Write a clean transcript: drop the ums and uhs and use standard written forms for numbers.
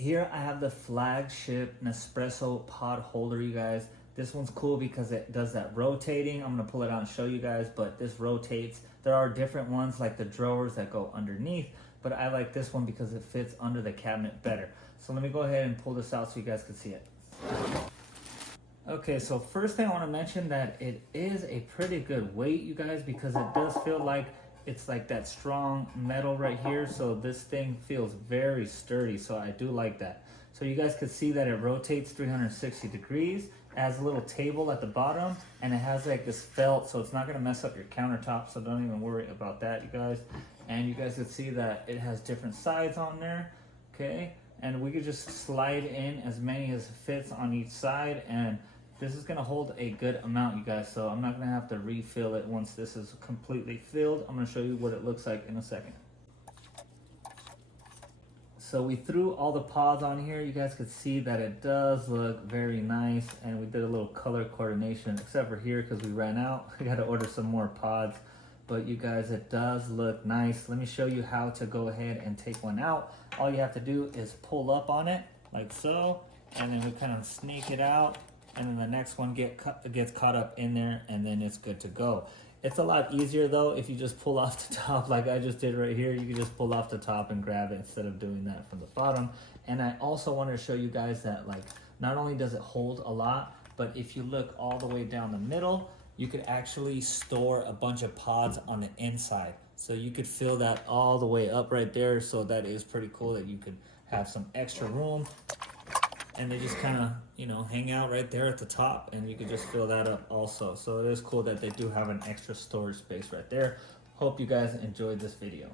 Here I have the FlagShip Nespresso pod holder, you guys. This one's cool because it does that rotating. I'm gonna pull it out and show you guys, but this rotates. There are different ones like the drawers that go underneath, but I like this one because it fits under the cabinet better. So let me go ahead and pull this out so you guys can see it. Okay, so first thing I want to mention that it is a pretty good weight, you guys, because it does feel like it's like that strong metal right here. So this thing feels very sturdy, so I do like that. So you guys could see that it rotates 360 degrees. It has a little table at the bottom, and it has like this felt, so it's not going to mess up your countertop, so don't even worry about that, you guys. And you guys could see that it has different sides on there, okay? And we could just slide in as many as fits on each side, and this is gonna hold a good amount, you guys, so I'm not gonna have to refill it once this is completely filled. I'm gonna show you what it looks like in a second. So we threw all the pods on here. You guys could see that it does look very nice, and we did a little color coordination, except for here because we ran out. We gotta order some more pods, but you guys, it does look nice. Let me show you how to go ahead and take one out. All you have to do is pull up on it like so, and then we kind of sneak it out, and then the next one gets caught up in there, and then it's good to go. It's a lot easier though if you just pull off the top like I just did right here. You can just pull off the top and grab it instead of doing that from the bottom. And I also wanted to show you guys that, like, not only does it hold a lot, but if you look all the way down the middle, you could actually store a bunch of pods on the inside. So you could fill that all the way up right there. So that is pretty cool that you could have some extra room, and they just kind of, you know, hang out right there at the top, and you can just fill that up also. So it is cool that they do have an extra storage space right there. Hope you guys enjoyed this video.